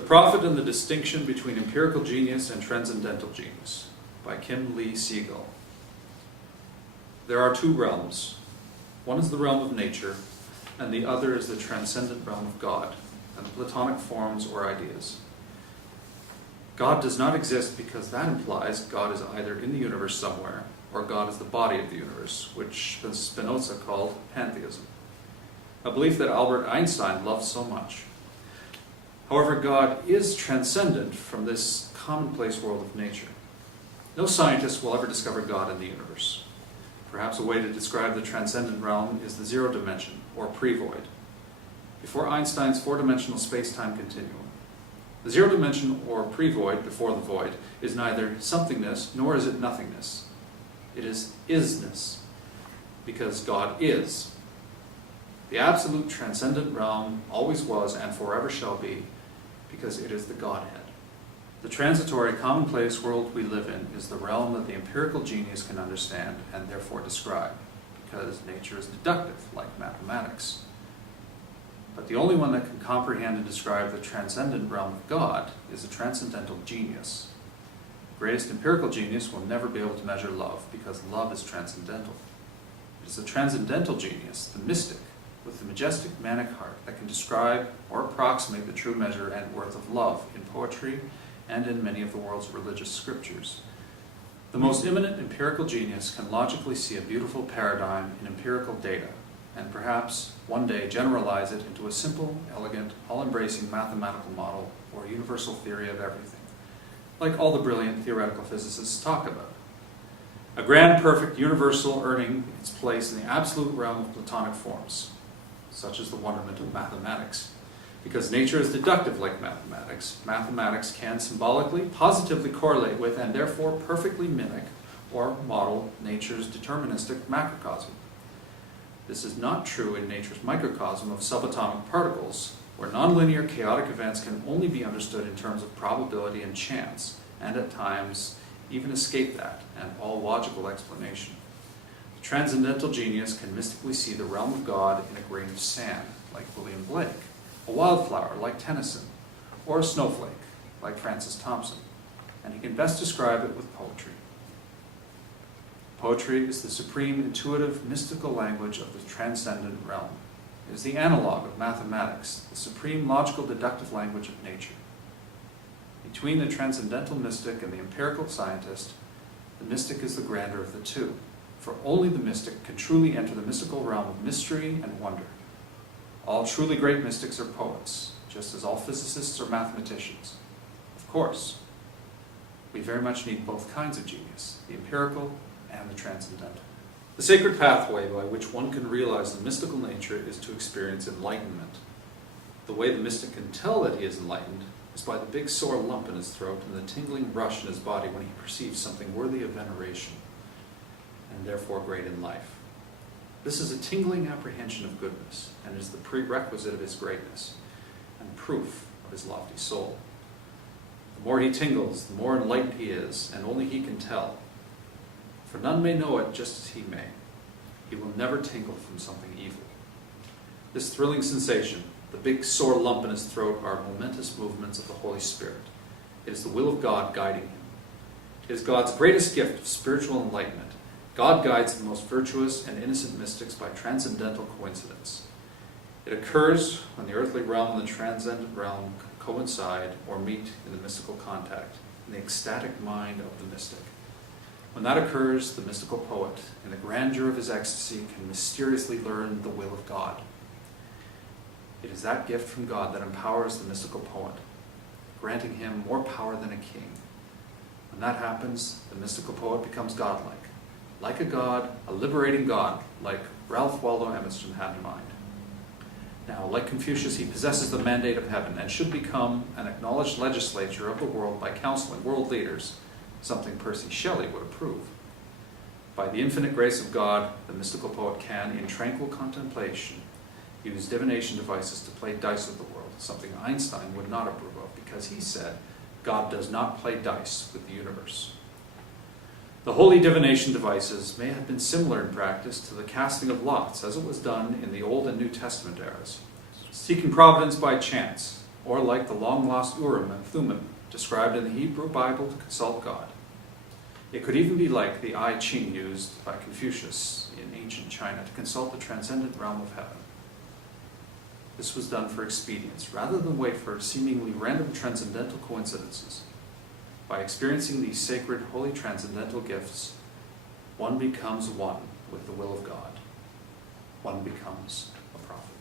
The Prophet and the Distinction Between Empirical Genius and Transcendental Genius by Kim Lee Seagull. There are two realms. One is the realm of nature, and the other is the transcendent realm of God, and the Platonic forms or ideas. God does not exist because that implies God is either in the universe somewhere, or God is the body of the universe, which Spinoza called pantheism, a belief that Albert Einstein loved so much. However, God is transcendent from this commonplace world of nature. No scientist will ever discover God in the universe. Perhaps a way to describe the transcendent realm is the zero dimension, or pre-void, before Einstein's four-dimensional space-time continuum. The zero dimension, or pre-void, before the void, is neither somethingness nor is it nothingness. It is isness, because God is. The absolute transcendent realm always was and forever shall be, because it is the Godhead. The transitory, commonplace world we live in is the realm that the empirical genius can understand and therefore describe, because nature is deductive, like mathematics. But the only one that can comprehend and describe the transcendent realm of God is the transcendental genius. The greatest empirical genius will never be able to measure love, because love is transcendental. It is the transcendental genius, the mystic, with the majestic manic heart that can describe or approximate the true measure and worth of love in poetry and in many of the world's religious scriptures. The most eminent empirical genius can logically see a beautiful paradigm in empirical data, and perhaps one day generalize it into a simple, elegant, all-embracing mathematical model or universal theory of everything, like all the brilliant theoretical physicists talk about. A grand, perfect, universal earning its place in the absolute realm of Platonic forms. Such is the wonderment of mathematics. Because nature is deductive like mathematics, mathematics can symbolically, positively correlate with, and therefore perfectly mimic or model nature's deterministic macrocosm. This is not true in nature's microcosm of subatomic particles, where nonlinear chaotic events can only be understood in terms of probability and chance, and at times even escape that and all logical explanation. The transcendental genius can mystically see the realm of God in a grain of sand, like William Blake, a wildflower, like Tennyson, or a snowflake, like Francis Thompson, and he can best describe it with poetry. Poetry is the supreme intuitive mystical language of the transcendent realm. It is the analog of mathematics, the supreme logical deductive language of nature. Between the transcendental mystic and the empirical scientist, the mystic is the grander of the two, for only the mystic can truly enter the mystical realm of mystery and wonder. All truly great mystics are poets, just as all physicists are mathematicians. Of course, we very much need both kinds of genius, the empirical and the transcendental. The sacred pathway by which one can realize the mystical nature is to experience enlightenment. The way the mystic can tell that he is enlightened is by the big sore lump in his throat and the tingling rush in his body when he perceives something worthy of veneration, and therefore great in life. This is a tingling apprehension of goodness, and is the prerequisite of his greatness, and proof of his lofty soul. The more he tingles, the more enlightened he is, and only he can tell. For none may know it just as he may. He will never tingle from something evil. This thrilling sensation, the big sore lump in his throat, are momentous movements of the Holy Spirit. It is the will of God guiding him. It is God's greatest gift of spiritual enlightenment. God guides the most virtuous and innocent mystics by transcendental coincidence. It occurs when the earthly realm and the transcendent realm coincide or meet in the mystical contact, in the ecstatic mind of the mystic. When that occurs, the mystical poet, in the grandeur of his ecstasy, can mysteriously learn the will of God. It is that gift from God that empowers the mystical poet, granting him more power than a king. When that happens, the mystical poet becomes godlike. Like a god, a liberating god, like Ralph Waldo Emerson had in mind. Now, like Confucius, he possesses the mandate of heaven and should become an acknowledged legislature of the world by counseling world leaders, something Percy Shelley would approve. By the infinite grace of God, the mystical poet can, in tranquil contemplation, use divination devices to play dice with the world, something Einstein would not approve of, because he said, God does not play dice with the universe. The holy divination devices may have been similar in practice to the casting of lots, as it was done in the Old and New Testament eras. Seeking providence by chance, or like the long-lost Urim and Thummim described in the Hebrew Bible to consult God. It could even be like the I Ching used by Confucius in ancient China to consult the transcendent realm of heaven. This was done for expedience, rather than wait for seemingly random transcendental coincidences. By experiencing these sacred, holy transcendental gifts, one becomes one with the will of God. One becomes a prophet.